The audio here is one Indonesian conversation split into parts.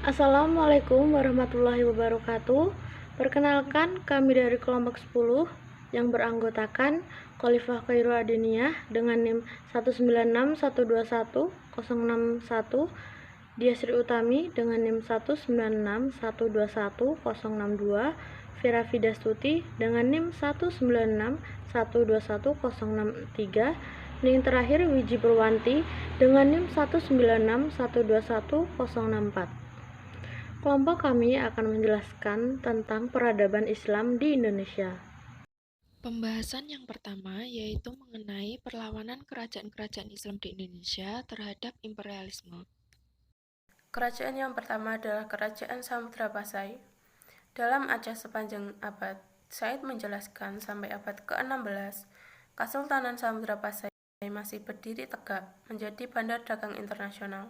Assalamualaikum warahmatullahi wabarakatuh. Perkenalkan, kami dari kelompok 10 yang beranggotakan Khalifah Khairul Adiniyah dengan NIM 196121061, Dia Sri Utami dengan NIM 196121062, Vera Vidastuti dengan NIM 196121063, dan yang terakhir Wiji Purwanti dengan NIM 196121064. Kelompok kami akan menjelaskan tentang peradaban Islam di Indonesia. Pembahasan yang pertama yaitu mengenai perlawanan kerajaan-kerajaan Islam di Indonesia terhadap imperialisme. Kerajaan yang pertama adalah Kerajaan Samudra Pasai. Dalam Aceh sepanjang abad, Said menjelaskan sampai abad ke-16, Kesultanan Samudra Pasai masih berdiri tegak menjadi bandar dagang internasional.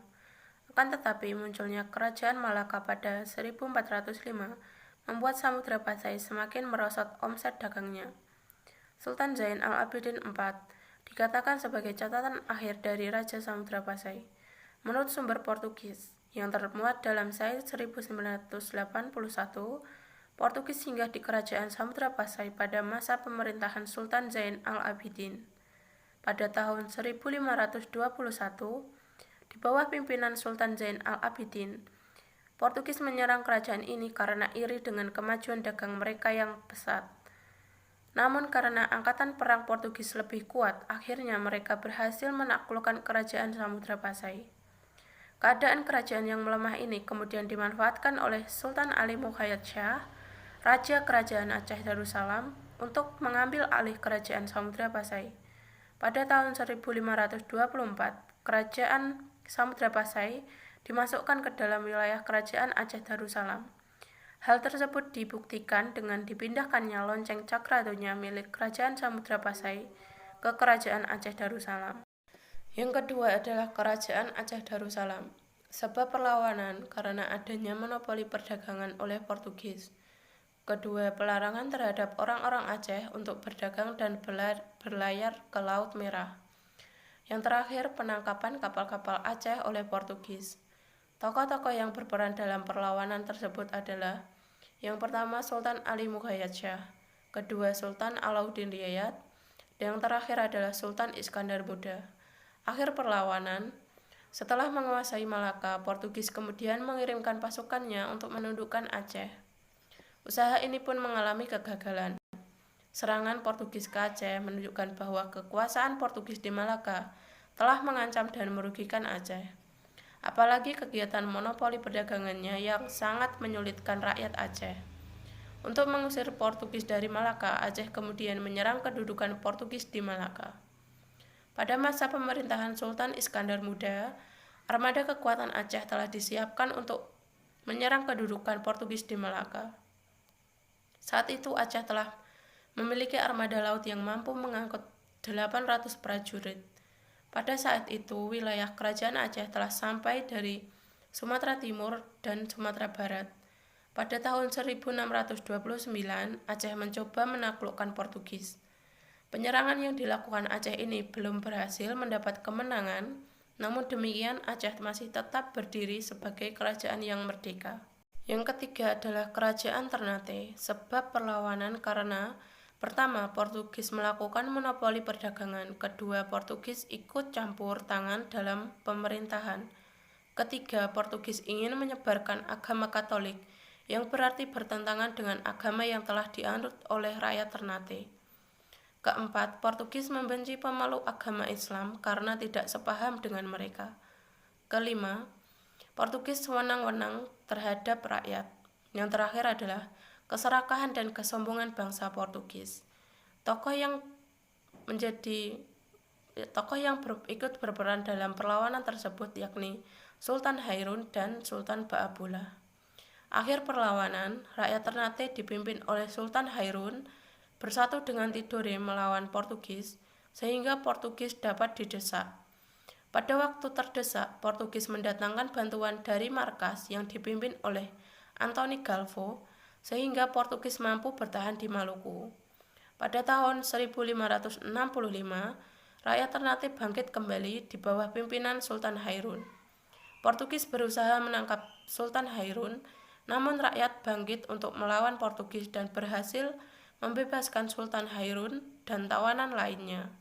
Akan tetapi munculnya Kerajaan Malaka pada 1405 membuat Samudra Pasai semakin merosot omset dagangnya. Sultan Zain al-Abidin IV dikatakan sebagai catatan akhir dari Raja Samudra Pasai. Menurut sumber Portugis yang termuat dalam Said 1981, Portugis singgah di Kerajaan Samudra Pasai pada masa pemerintahan Sultan Zain al-Abidin. Pada tahun 1521, di bawah pimpinan Sultan Zain al-Abidin, Portugis menyerang kerajaan ini karena iri dengan kemajuan dagang mereka yang pesat. Namun karena angkatan perang Portugis lebih kuat, akhirnya mereka berhasil menaklukkan kerajaan Samudra Pasai. Keadaan kerajaan yang melemah ini kemudian dimanfaatkan oleh Sultan Ali Muhayyad Shah, Raja Kerajaan Aceh Darussalam, untuk mengambil alih kerajaan Samudra Pasai. Pada tahun 1524, kerajaan Samudra Pasai dimasukkan ke dalam wilayah kerajaan Aceh Darussalam. Hal tersebut dibuktikan dengan dipindahkannya lonceng Cakradonya milik kerajaan Samudra Pasai ke kerajaan Aceh Darussalam. Yang kedua adalah kerajaan Aceh Darussalam. Sebab perlawanan karena adanya monopoli perdagangan oleh Portugis. Kedua, pelarangan terhadap orang-orang Aceh untuk berdagang dan berlayar ke Laut Merah. Yang terakhir, penangkapan kapal-kapal Aceh oleh Portugis. Tokoh-tokoh yang berperan dalam perlawanan tersebut adalah: yang pertama Sultan Ali Muhayyad Shah, kedua Sultan Alauddin Riayat, dan yang terakhir adalah Sultan Iskandar Muda. Akhir perlawanan, setelah menguasai Malaka, Portugis kemudian mengirimkan pasukannya untuk menundukkan Aceh. Usaha ini pun mengalami kegagalan. Serangan Portugis ke Aceh menunjukkan bahwa kekuasaan Portugis di Malaka telah mengancam dan merugikan Aceh. Apalagi kegiatan monopoli perdagangannya yang sangat menyulitkan rakyat Aceh. Untuk mengusir Portugis dari Malaka, Aceh kemudian menyerang kedudukan Portugis di Malaka. Pada masa pemerintahan Sultan Iskandar Muda, armada kekuatan Aceh telah disiapkan untuk menyerang kedudukan Portugis di Malaka. Saat itu Aceh telah memiliki armada laut yang mampu mengangkut 800 prajurit. Pada saat itu, wilayah kerajaan Aceh telah sampai dari Sumatera Timur dan Sumatera Barat. Pada tahun 1629, Aceh mencoba menaklukkan Portugis. Penyerangan yang dilakukan Aceh ini belum berhasil mendapat kemenangan, namun demikian Aceh masih tetap berdiri sebagai kerajaan yang merdeka. Yang ketiga adalah Kerajaan Ternate, sebab perlawanan karena: pertama, Portugis melakukan monopoli perdagangan. Kedua, Portugis ikut campur tangan dalam pemerintahan. Ketiga, Portugis ingin menyebarkan agama Katolik, yang berarti bertentangan dengan agama yang telah dianut oleh rakyat Ternate. Keempat, Portugis membenci pemeluk agama Islam karena tidak sepaham dengan mereka. Kelima, Portugis sewenang-wenang terhadap rakyat. Yang terakhir adalah keserakahan dan kesombongan bangsa Portugis. Tokoh yang ikut berperan dalam perlawanan tersebut yakni Sultan Hairun dan Sultan Ba'abullah. Akhir perlawanan, rakyat Ternate dipimpin oleh Sultan Hairun bersatu dengan Tidore melawan Portugis sehingga Portugis dapat didesak. Pada waktu terdesak, Portugis mendatangkan bantuan dari markas yang dipimpin oleh Antoni Galvo, sehingga Portugis mampu bertahan di Maluku. Pada tahun 1565, rakyat Ternate bangkit kembali di bawah pimpinan Sultan Hairun. Portugis berusaha menangkap Sultan Hairun, namun rakyat bangkit untuk melawan Portugis dan berhasil membebaskan Sultan Hairun dan tawanan lainnya.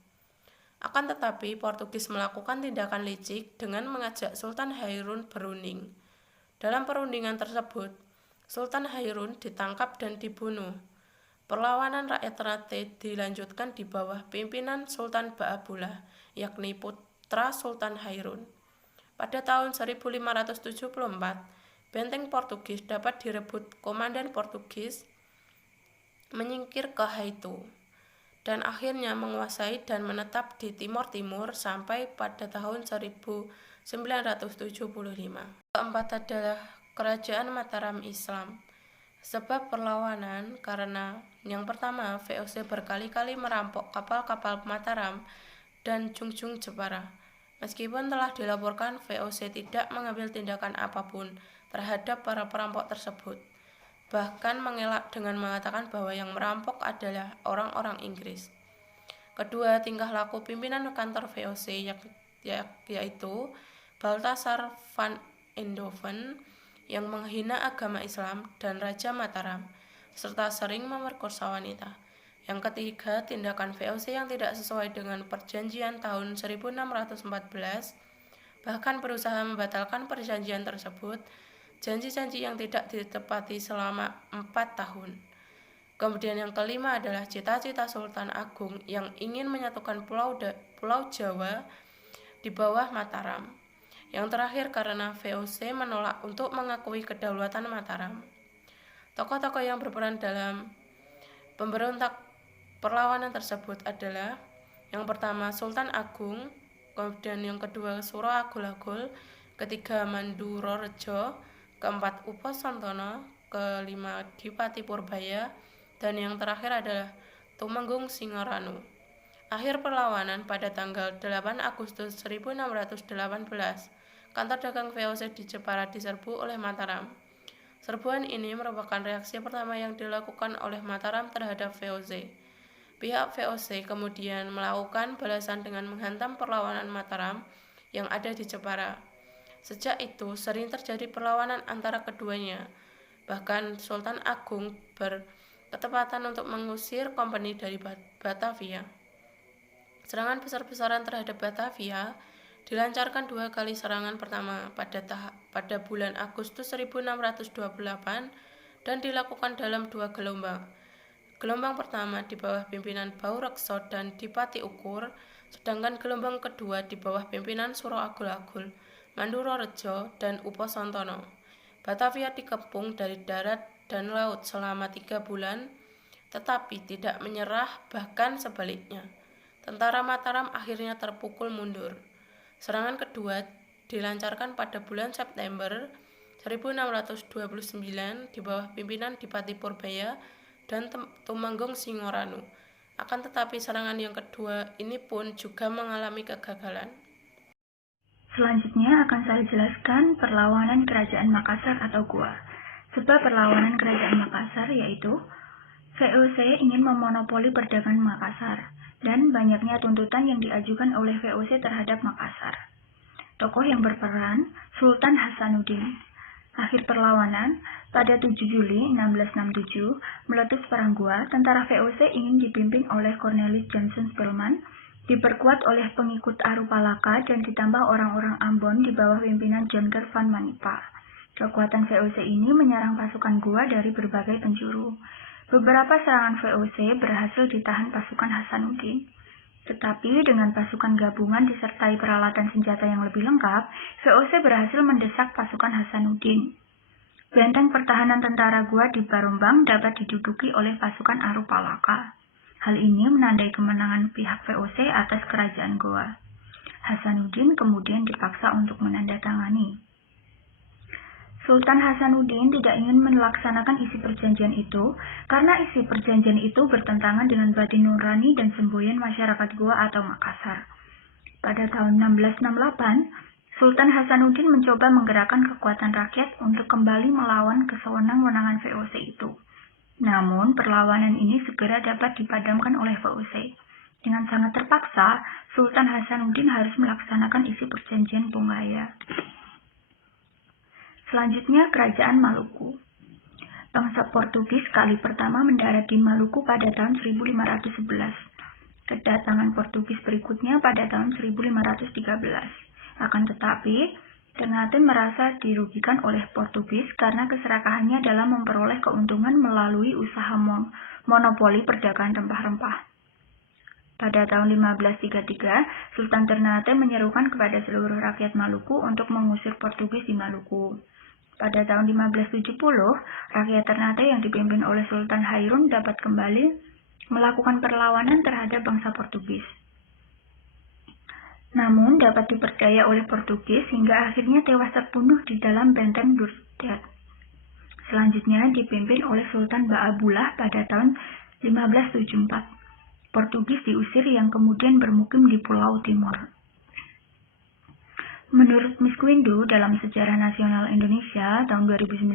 Akan tetapi, Portugis melakukan tindakan licik dengan mengajak Sultan Hairun berunding. Dalam perundingan tersebut, Sultan Hairun ditangkap dan dibunuh. Perlawanan rakyat Ternate dilanjutkan di bawah pimpinan Sultan Ba'abullah, yakni putra Sultan Hairun. Pada tahun 1574, benteng Portugis dapat direbut komandan Portugis menyingkir ke Haito, dan akhirnya menguasai dan menetap di Timor Timur sampai pada tahun 1975. Keempat adalah Kerajaan Mataram Islam. Sebab perlawanan karena yang pertama, VOC berkali-kali merampok kapal-kapal Mataram dan Jungjung Jepara. Meskipun telah dilaporkan, VOC tidak mengambil tindakan apapun terhadap para perampok tersebut. Bahkan mengelak dengan mengatakan bahwa yang merampok adalah orang-orang Inggris. Kedua, tingkah laku pimpinan kantor VOC yaitu Balthasar van Eindhoven yang menghina agama Islam dan Raja Mataram, serta sering memerkosa wanita. Yang ketiga, tindakan VOC yang tidak sesuai dengan perjanjian tahun 1614, bahkan berusaha membatalkan perjanjian tersebut, janji-janji yang tidak ditepati selama 4 tahun. Kemudian yang kelima adalah cita-cita Sultan Agung yang ingin menyatukan Pulau Jawa di bawah Mataram. Yang terakhir karena VOC menolak untuk mengakui kedaulatan Mataram. Tokoh-tokoh yang berperan dalam pemberontak perlawanan tersebut adalah yang pertama Sultan Agung, kemudian yang kedua Suro Agul-Agul, ketiga Mandurorejo, keempat Uposantono, kelima Dipati Purbaya, dan yang terakhir adalah Tumenggung Singoranu. Akhir perlawanan pada tanggal 8 Agustus 1618, kantor dagang VOC di Jepara diserbu oleh Mataram. Serbuan ini merupakan reaksi pertama yang dilakukan oleh Mataram terhadap VOC. Pihak VOC kemudian melakukan balasan dengan menghantam perlawanan Mataram yang ada di Jepara. Sejak itu sering terjadi perlawanan antara keduanya. Bahkan Sultan Agung berketepatan untuk mengusir kompeni dari Batavia. Serangan besar-besaran terhadap Batavia dilancarkan 2 kali. Serangan pertama pada bulan Agustus 1628 dan dilakukan dalam 2 gelombang. Gelombang pertama di bawah pimpinan Baurekso dan Dipati Ukur, sedangkan gelombang kedua di bawah pimpinan Suro Agul-Agul, Mandurorejo, dan Uposantono. Batavia dikepung dari darat dan laut selama 3 bulan, tetapi tidak menyerah, bahkan sebaliknya. Tentara Mataram akhirnya terpukul mundur. Serangan kedua dilancarkan pada bulan September 1629 di bawah pimpinan Dipati Purbaya dan Tumenggung Singoranu. Akan tetapi serangan yang kedua ini pun juga mengalami kegagalan. Selanjutnya akan saya jelaskan perlawanan Kerajaan Makassar atau Goa. Sebab perlawanan Kerajaan Makassar yaitu VOC ingin memonopoli perdagangan Makassar dan banyaknya tuntutan yang diajukan oleh VOC terhadap Makassar. Tokoh yang berperan Sultan Hasanuddin. Akhir perlawanan, pada 7 Juli 1667, meletus Perang Goa, tentara VOC ingin dipimpin oleh Cornelis Johnson Spelman, diperkuat oleh pengikut Arupalaka dan ditambah orang-orang Ambon di bawah pimpinan John Ger van Manipa. Kekuatan VOC ini menyerang pasukan Goa dari berbagai penjuru. Beberapa serangan VOC berhasil ditahan pasukan Hasanuddin. Tetapi dengan pasukan gabungan disertai peralatan senjata yang lebih lengkap, VOC berhasil mendesak pasukan Hasanuddin. Benteng pertahanan tentara Goa di Barombang dapat diduduki oleh pasukan Arupalaka. Hal ini menandai kemenangan pihak VOC atas kerajaan Goa. Hasanuddin kemudian dipaksa untuk menandatangani. Sultan Hasanuddin tidak ingin melaksanakan isi perjanjian itu karena isi perjanjian itu bertentangan dengan batin nurani dan semboyan masyarakat Goa atau Makassar. Pada tahun 1668, Sultan Hasanuddin mencoba menggerakkan kekuatan rakyat untuk kembali melawan kesewenang-wenangan VOC itu. Namun, perlawanan ini segera dapat dipadamkan oleh VOC. Dengan sangat terpaksa, Sultan Hasanuddin harus melaksanakan isi perjanjian Ponggaya. Selanjutnya, Kerajaan Maluku. Bangsa Portugis kali pertama mendarat di Maluku pada tahun 1511. Kedatangan Portugis berikutnya pada tahun 1513. Akan tetapi, Ternate merasa dirugikan oleh Portugis karena keserakahannya dalam memperoleh keuntungan melalui usaha monopoli perdagangan rempah-rempah. Pada tahun 1533, Sultan Ternate menyerukan kepada seluruh rakyat Maluku untuk mengusir Portugis di Maluku. Pada tahun 1570, rakyat Ternate yang dipimpin oleh Sultan Hairun dapat kembali melakukan perlawanan terhadap bangsa Portugis. Namun dapat diperdaya oleh Portugis hingga akhirnya tewas terbunuh di dalam benteng Durdet. Selanjutnya dipimpin oleh Sultan Ba'abullah pada tahun 1574. Portugis diusir yang kemudian bermukim di Pulau Timor. Menurut Miss Windu dalam Sejarah Nasional Indonesia tahun 2019,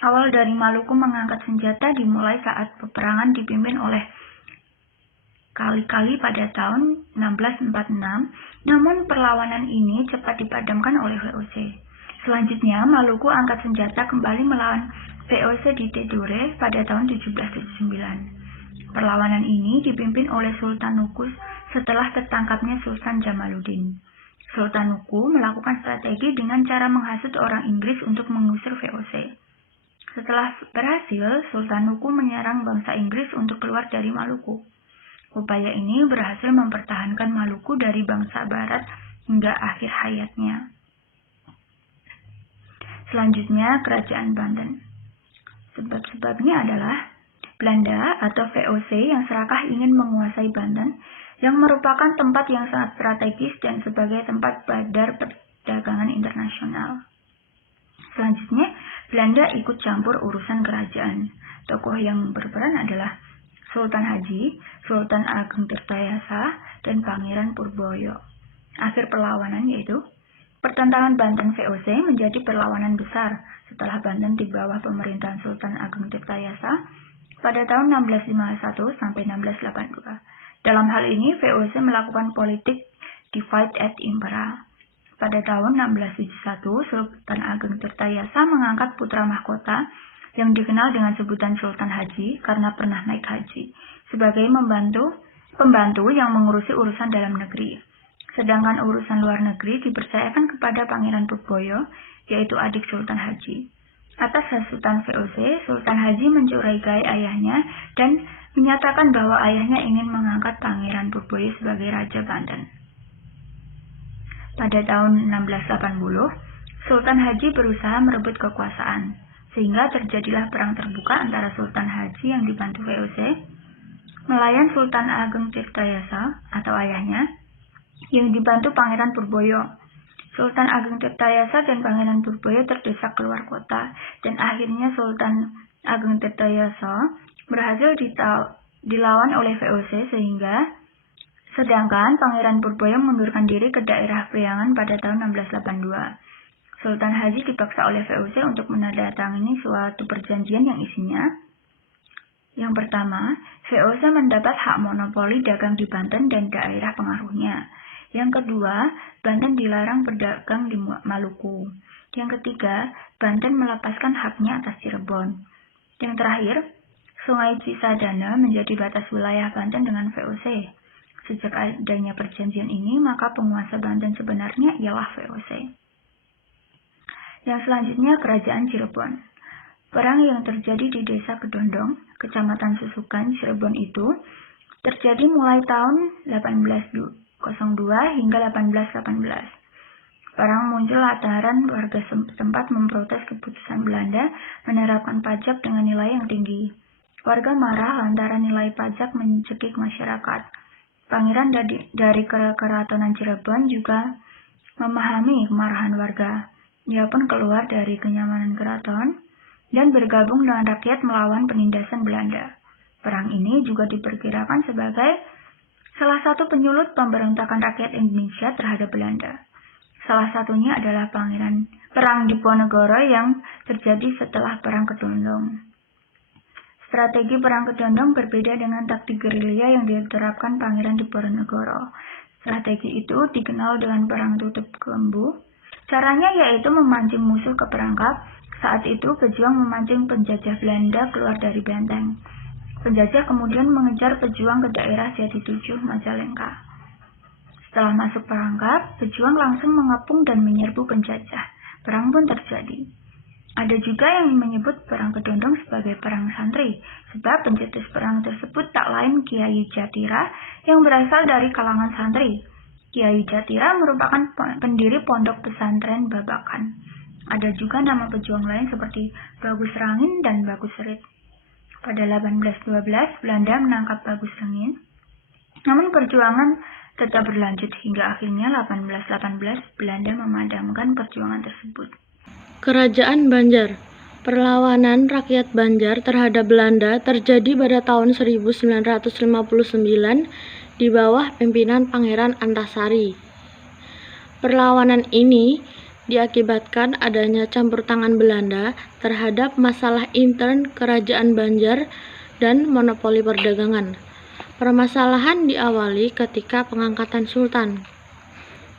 awal dari Maluku mengangkat senjata dimulai saat peperangan dipimpin oleh Kali-Kali pada tahun 1646, namun perlawanan ini cepat dipadamkan oleh VOC. Selanjutnya, Maluku angkat senjata kembali melawan VOC di Tidore pada tahun 1779. Perlawanan ini dipimpin oleh Sultan Nuku setelah tertangkapnya Sultan Jamaluddin. Sultan Nuku melakukan strategi dengan cara menghasut orang Inggris untuk mengusir VOC. Setelah berhasil, Sultan Nuku menyerang bangsa Inggris untuk keluar dari Maluku. Upaya ini berhasil mempertahankan Maluku dari bangsa Barat hingga akhir hayatnya. Selanjutnya, Kerajaan Banten. Sebab-sebabnya adalah Belanda atau VOC yang serakah ingin menguasai Banten, yang merupakan tempat yang sangat strategis dan sebagai tempat bandar perdagangan internasional. Selanjutnya, Belanda ikut campur urusan kerajaan. Tokoh yang berperan adalah Sultan Haji, Sultan Ageng Tirtayasa, dan Pangeran Purboyo. Akhir perlawanan yaitu pertentangan Banten VOC menjadi perlawanan besar setelah Banten di bawah pemerintahan Sultan Ageng Tirtayasa pada tahun 1651 sampai 1682. Dalam hal ini, VOC melakukan politik divide et impera. Pada tahun 1671, Sultan Ageng Tirtayasa mengangkat putra mahkota yang dikenal dengan sebutan Sultan Haji karena pernah naik haji, sebagai pembantu yang mengurusi urusan dalam negeri. Sedangkan urusan luar negeri dipercayakan kepada Pangeran Purboyo, yaitu adik Sultan Haji. Atas hasutan VOC, Sultan Haji mencurigai ayahnya dan menyatakan bahwa ayahnya ingin mengangkat Pangeran Purboyo sebagai Raja Banten. Pada tahun 1680, Sultan Haji berusaha merebut kekuasaan, sehingga terjadilah perang terbuka antara Sultan Haji yang dibantu VOC melawan Sultan Ageng Tirtayasa atau ayahnya yang dibantu Pangeran Purboyo. Sultan Ageng Tirtayasa dan Pangeran Purboyo terdesak keluar kota, dan akhirnya Sultan Ageng Tirtayasa berhasil dilawan oleh VOC sedangkan Pangeran Purboyo mengundurkan diri ke daerah Priangan pada tahun 1682. Sultan Haji dipaksa oleh VOC untuk menandatangani suatu perjanjian yang isinya: yang pertama, VOC mendapat hak monopoli dagang di Banten dan daerah pengaruhnya. Yang kedua, Banten dilarang berdagang di Maluku. Yang ketiga, Banten melepaskan haknya atas Cirebon. Yang terakhir, Sungai Cisadane menjadi batas wilayah Banten dengan VOC. Sejak adanya perjanjian ini, maka penguasa Banten sebenarnya ialah VOC. Yang selanjutnya, Kerajaan Cirebon. Perang yang terjadi di Desa Kedondong, Kecamatan Susukan, Cirebon itu terjadi mulai tahun 1802 hingga 1818. Perang muncul lantaran warga setempat memprotes keputusan Belanda menerapkan pajak dengan nilai yang tinggi. Warga marah lantaran nilai pajak mencekik masyarakat. Pangeran dari Keratonan Cirebon juga memahami kemarahan warga. Dia pun keluar dari kenyamanan keraton dan bergabung dengan rakyat melawan penindasan Belanda. Perang ini juga diperkirakan sebagai salah satu penyulut pemberontakan rakyat Indonesia terhadap Belanda. Salah satunya adalah Perang Diponegoro yang terjadi setelah Perang Kedondong. Strategi Perang Kedondong berbeda dengan taktik gerilya yang diterapkan Pangeran Diponegoro. Strategi itu dikenal dengan Perang Tutup Kelembu. Caranya yaitu memancing musuh ke perangkap. Saat itu pejuang memancing penjajah Belanda keluar dari benteng. Penjajah kemudian mengejar pejuang ke daerah Jatitujuh, Majalengka. Setelah masuk perangkap, pejuang langsung mengepung dan menyerbu penjajah. Perang pun terjadi. Ada juga yang menyebut perang Kedondong sebagai perang santri, sebab pencetus perang tersebut tak lain Kiai Jatira yang berasal dari kalangan santri. Kiai Jatira merupakan pendiri pondok pesantren Babakan. Ada juga nama pejuang lain seperti Bagus Rangin dan Bagus Rit. Pada 1812, Belanda menangkap Bagus Rangin. Namun perjuangan tetap berlanjut hingga akhirnya 1818 Belanda memadamkan perjuangan tersebut. Kerajaan Banjar. Perlawanan rakyat Banjar terhadap Belanda terjadi pada tahun 1959 di bawah pimpinan Pangeran Antasari. Perlawanan ini diakibatkan adanya campur tangan Belanda terhadap masalah intern Kerajaan Banjar dan monopoli perdagangan. Permasalahan diawali ketika pengangkatan Sultan.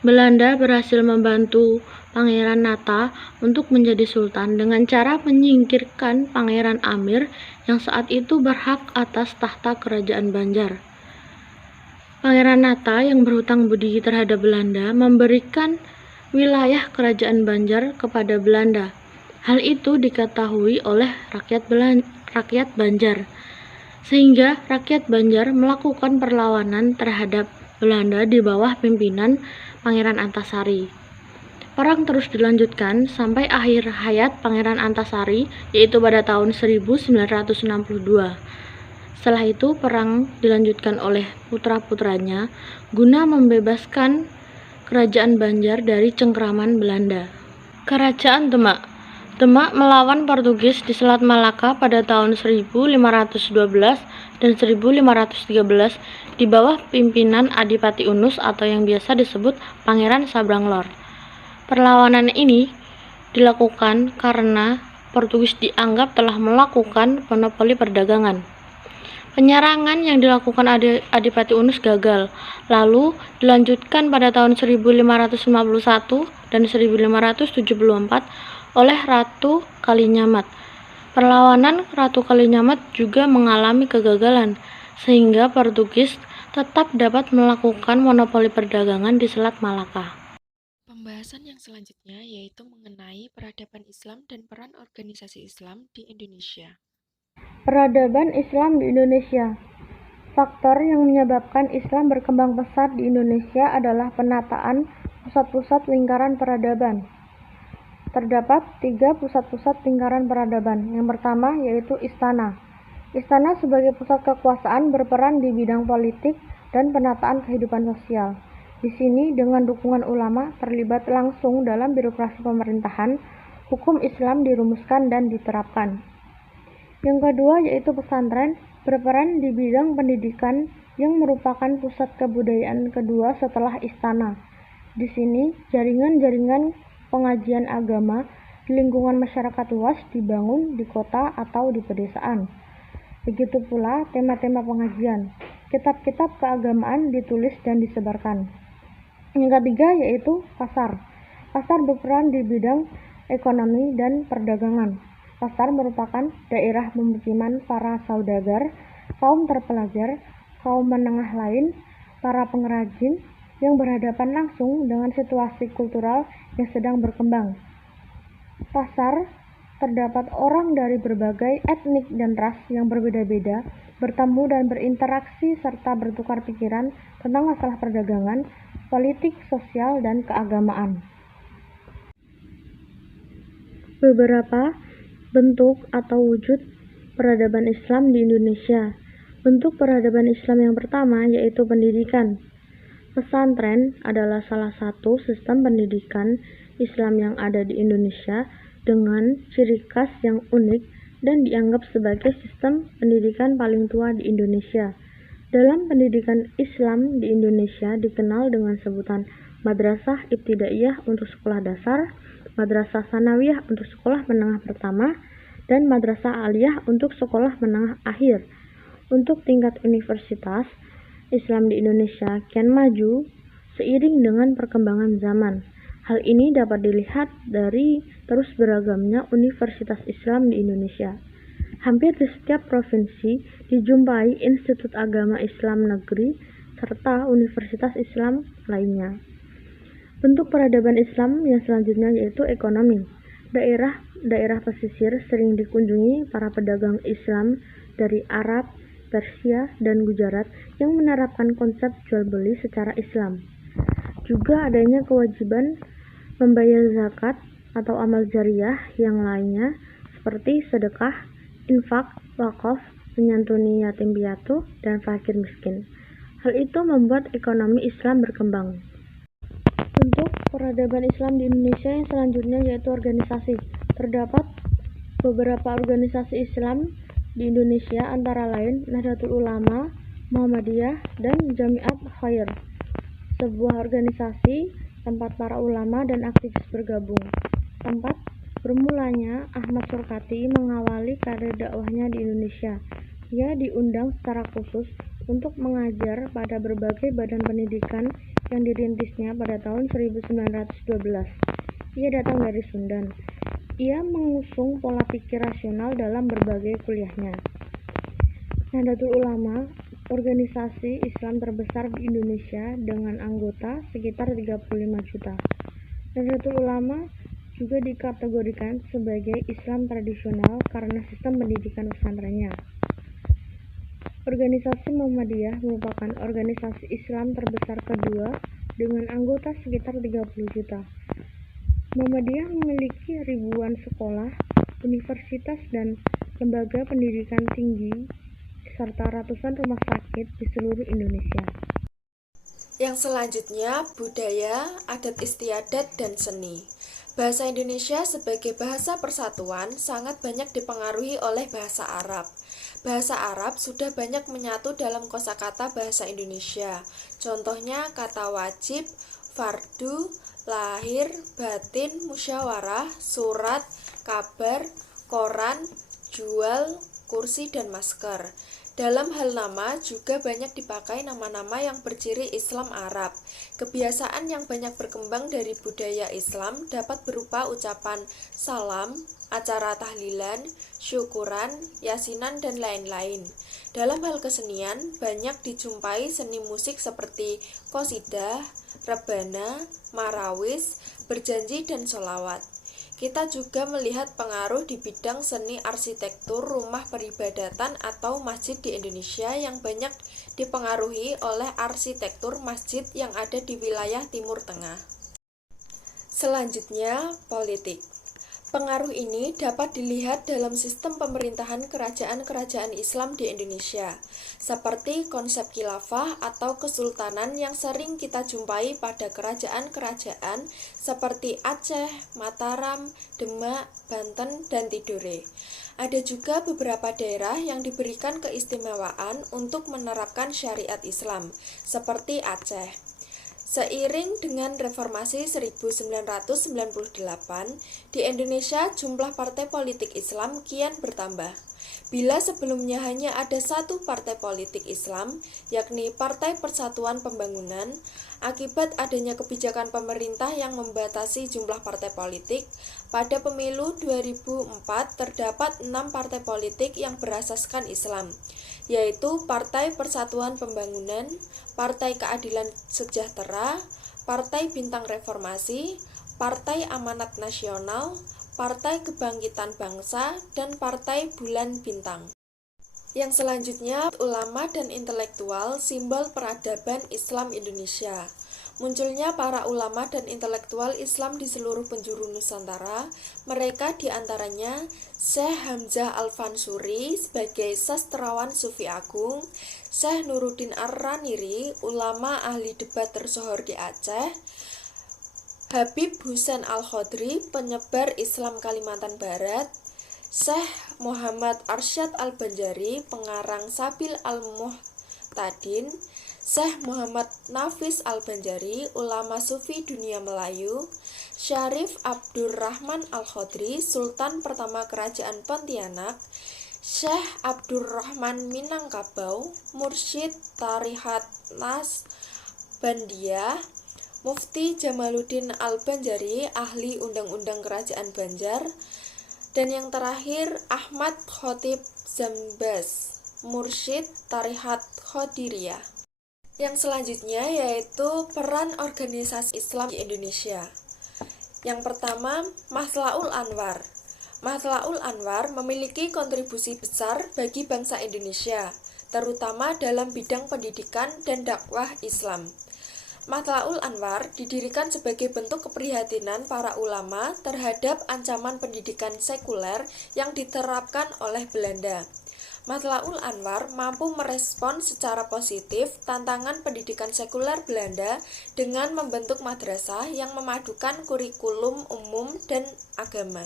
Belanda berhasil membantu Pangeran Nata untuk menjadi Sultan dengan cara menyingkirkan Pangeran Amir yang saat itu berhak atas tahta Kerajaan Banjar. Pangeran Nata yang berhutang budi terhadap Belanda memberikan wilayah Kerajaan Banjar kepada Belanda. Hal itu diketahui oleh rakyat Banjar, sehingga rakyat Banjar melakukan perlawanan terhadap Belanda di bawah pimpinan Pangeran Antasari. Perang terus dilanjutkan sampai akhir hayat Pangeran Antasari, yaitu pada tahun 1962. Setelah itu perang dilanjutkan oleh putra-putranya guna membebaskan Kerajaan Banjar dari cengkraman Belanda. Kerajaan Demak. Demak melawan Portugis di Selat Malaka pada tahun 1512 dan 1513 di bawah pimpinan Adipati Unus atau yang biasa disebut Pangeran Sabranglor. Perlawanan ini dilakukan karena Portugis dianggap telah melakukan monopoli perdagangan. Penyerangan yang dilakukan Adipati Unus gagal, lalu dilanjutkan pada tahun 1551 dan 1574 oleh Ratu Kalinyamat. Perlawanan Ratu Kalinyamat juga mengalami kegagalan, sehingga Portugis tetap dapat melakukan monopoli perdagangan di Selat Malaka. Pembahasan yang selanjutnya yaitu mengenai peradaban Islam dan peran organisasi Islam di Indonesia. Peradaban Islam di Indonesia. Faktor yang menyebabkan Islam berkembang pesat di Indonesia adalah penataan pusat-pusat lingkaran peradaban. Terdapat 3 pusat-pusat lingkaran peradaban. Yang pertama yaitu istana. Istana sebagai pusat kekuasaan berperan di bidang politik dan penataan kehidupan sosial. Di sini dengan dukungan ulama terlibat langsung dalam birokrasi pemerintahan, hukum Islam dirumuskan dan diterapkan. Yang kedua yaitu pesantren, berperan di bidang pendidikan yang merupakan pusat kebudayaan kedua setelah istana. Di sini jaringan-jaringan pengajian agama di lingkungan masyarakat luas dibangun di kota atau di pedesaan. Begitu pula tema-tema pengajian, kitab-kitab keagamaan ditulis dan disebarkan. Yang ketiga yaitu pasar. Pasar berperan di bidang ekonomi dan perdagangan. Pasar merupakan daerah pemukiman para saudagar, kaum terpelajar, kaum menengah lain, para pengrajin yang berhadapan langsung dengan situasi kultural yang sedang berkembang. Pasar terdapat orang dari berbagai etnik dan ras yang berbeda-beda bertemu dan berinteraksi serta bertukar pikiran tentang masalah perdagangan, politik, sosial, dan keagamaan. Beberapa bentuk atau wujud peradaban Islam di Indonesia. Bentuk peradaban Islam yang pertama yaitu pendidikan. Pesantren adalah salah satu sistem pendidikan Islam yang ada di Indonesia dengan ciri khas yang unik dan dianggap sebagai sistem pendidikan paling tua di Indonesia. Dalam pendidikan Islam di Indonesia dikenal dengan sebutan Madrasah Ibtidaiyah untuk sekolah dasar, Madrasah Sanawiyah untuk sekolah menengah pertama, dan Madrasah Aliyah untuk sekolah menengah akhir. Untuk tingkat universitas, Islam di Indonesia kian maju seiring dengan perkembangan zaman. Hal ini dapat dilihat dari terus beragamnya Universitas Islam di Indonesia. Hampir di setiap provinsi dijumpai Institut Agama Islam Negeri serta Universitas Islam lainnya. Bentuk peradaban Islam yang selanjutnya yaitu ekonomi. Daerah pesisir sering dikunjungi para pedagang Islam dari Arab, Persia, dan Gujarat yang menerapkan konsep jual beli secara Islam. Juga adanya kewajiban membayar zakat atau amal jariah yang lainnya seperti sedekah, infak, wakaf, menyantuni yatim piatu, dan fakir miskin. Hal itu membuat ekonomi Islam berkembang. Untuk peradaban Islam di Indonesia yang selanjutnya yaitu organisasi. Terdapat beberapa organisasi Islam di Indonesia antara lain Nahdlatul Ulama, Muhammadiyah, dan Jamiat Khair. Sebuah organisasi tempat para ulama dan aktivis bergabung. Tempat bermulanya Ahmad Surkati mengawali karir dakwahnya di Indonesia. Ia diundang secara khusus untuk mengajar pada berbagai badan pendidikan yang dirintisnya pada tahun 1912. Ia datang dari Sundan. Ia mengusung pola pikir rasional dalam berbagai kuliahnya. Nahdlatul Ulama, organisasi Islam terbesar di Indonesia dengan anggota sekitar 35 juta. Nahdlatul Ulama juga dikategorikan sebagai Islam tradisional karena sistem pendidikan pesantrennya. Organisasi Muhammadiyah merupakan organisasi Islam terbesar kedua dengan anggota sekitar 30 juta. Muhammadiyah memiliki ribuan sekolah, universitas, dan lembaga pendidikan tinggi serta ratusan rumah sakit di seluruh Indonesia. Yang selanjutnya, budaya, adat istiadat, dan seni. Bahasa Indonesia sebagai bahasa persatuan sangat banyak dipengaruhi oleh bahasa Arab. Bahasa Arab sudah banyak menyatu dalam kosakata bahasa Indonesia. Contohnya kata wajib, fardu, lahir, batin, musyawarah, surat, kabar, koran, jual, kursi, dan masker. Dalam hal nama juga banyak dipakai nama-nama yang berciri Islam Arab. Kebiasaan yang banyak berkembang dari budaya Islam dapat berupa ucapan salam, acara tahlilan, syukuran, yasinan, dan lain-lain. Dalam hal kesenian, banyak dijumpai seni musik seperti qasidah, rebana, marawis, berjanji, dan sholawat. Kita juga melihat pengaruh di bidang seni arsitektur rumah peribadatan atau masjid di Indonesia yang banyak dipengaruhi oleh arsitektur masjid yang ada di wilayah Timur Tengah. Selanjutnya, politik. Pengaruh ini dapat dilihat dalam sistem pemerintahan kerajaan-kerajaan Islam di Indonesia, seperti konsep khilafah atau kesultanan yang sering kita jumpai pada kerajaan-kerajaan seperti Aceh, Mataram, Demak, Banten, dan Tidore. Ada juga beberapa daerah yang diberikan keistimewaan untuk menerapkan syariat Islam, seperti Aceh. Seiring dengan reformasi 1998, di Indonesia jumlah partai politik Islam kian bertambah. Bila sebelumnya hanya ada satu partai politik Islam, yakni Partai Persatuan Pembangunan, akibat adanya kebijakan pemerintah yang membatasi jumlah partai politik, pada pemilu 2004 terdapat 6 partai politik yang berasaskan Islam, yaitu Partai Persatuan Pembangunan, Partai Keadilan Sejahtera, Partai Bintang Reformasi, Partai Amanat Nasional, Partai Kebangkitan Bangsa, dan Partai Bulan Bintang. Yang selanjutnya, ulama dan intelektual, simbol peradaban Islam Indonesia. Munculnya para ulama dan intelektual Islam di seluruh penjuru Nusantara, mereka diantaranya Syekh Hamzah Al-Fansuri sebagai sastrawan Sufi Agung, Syekh Nuruddin Ar-Raniri, ulama ahli debat tersohor di Aceh, Habib Husain Al-Khodri, penyebar Islam Kalimantan Barat, Syekh Muhammad Arsyad Al-Banjari, pengarang Sabil Al-Muhtadin, Syekh Muhammad Nafis Al-Banjari, ulama Sufi dunia Melayu, Syarif Abdurrahman Al-Khodri, Sultan pertama Kerajaan Pontianak, Syekh Abdurrahman Minangkabau, Mursyid Tariqat Nasbandiyah, Mufti Jamaluddin Al-Banjari, ahli undang-undang kerajaan Banjar, dan yang terakhir Ahmad Khotib Zambas, mursyid Tariqat Qadiriyah. Yang selanjutnya yaitu peran organisasi Islam di Indonesia. Yang pertama, Matlaul Anwar. Matlaul Anwar memiliki kontribusi besar bagi bangsa Indonesia, terutama dalam bidang pendidikan dan dakwah Islam. Matlaul Anwar didirikan sebagai bentuk keprihatinan para ulama terhadap ancaman pendidikan sekuler yang diterapkan oleh Belanda. Matlaul Anwar mampu merespon secara positif tantangan pendidikan sekuler Belanda dengan membentuk madrasah yang memadukan kurikulum umum dan agama.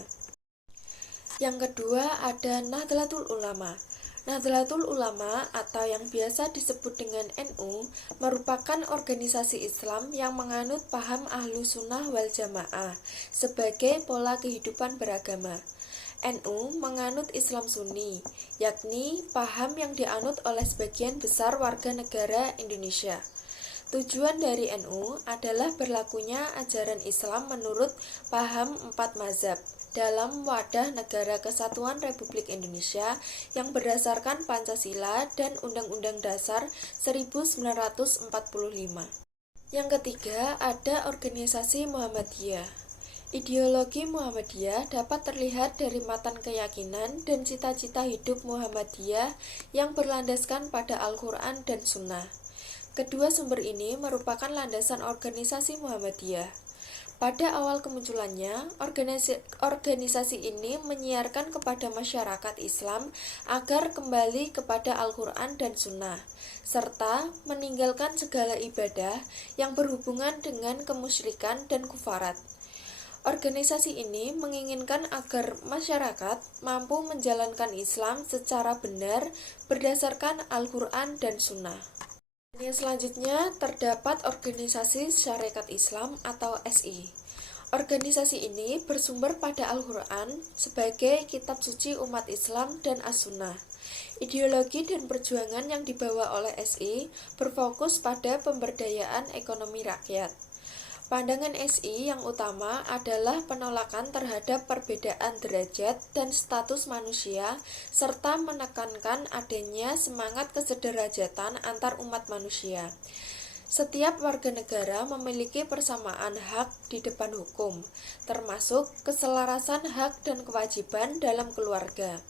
Yang kedua ada Nahdlatul Ulama. Nahdlatul Ulama atau yang biasa disebut dengan NU merupakan organisasi Islam yang menganut paham Ahlus Sunnah wal Jamaah sebagai pola kehidupan beragama. NU menganut Islam Sunni, yakni paham yang dianut oleh sebagian besar warga negara Indonesia. Tujuan dari NU adalah berlakunya ajaran Islam menurut paham 4 mazhab dalam wadah Negara Kesatuan Republik Indonesia yang berdasarkan Pancasila dan Undang-Undang Dasar 1945. Yang ketiga ada organisasi Muhammadiyah. Ideologi Muhammadiyah dapat terlihat dari matan keyakinan dan cita-cita hidup Muhammadiyah yang berlandaskan pada Al-Quran dan Sunnah. Kedua sumber ini merupakan landasan organisasi Muhammadiyah. Pada awal kemunculannya, organisasi ini menyiarkan kepada masyarakat Islam agar kembali kepada Al-Quran dan Sunnah, serta meninggalkan segala ibadah yang berhubungan dengan kemusyrikan dan kufarat. Organisasi ini menginginkan agar masyarakat mampu menjalankan Islam secara benar berdasarkan Al-Quran dan Sunnah. Yang selanjutnya terdapat organisasi Syarikat Islam atau SI. Organisasi ini bersumber pada Al-Quran sebagai kitab suci umat Islam dan As-Sunnah. Ideologi dan perjuangan yang dibawa oleh SI berfokus pada pemberdayaan ekonomi rakyat. Pandangan SI yang utama adalah penolakan terhadap perbedaan derajat dan status manusia, serta menekankan adanya semangat kesederajatan antar umat manusia. Setiap warga negara memiliki persamaan hak di depan hukum, termasuk keselarasan hak dan kewajiban dalam keluarga.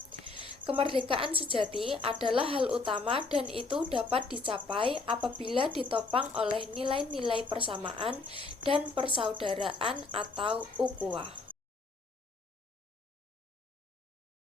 Kemerdekaan sejati adalah hal utama dan itu dapat dicapai apabila ditopang oleh nilai-nilai persamaan dan persaudaraan atau ukhuwah.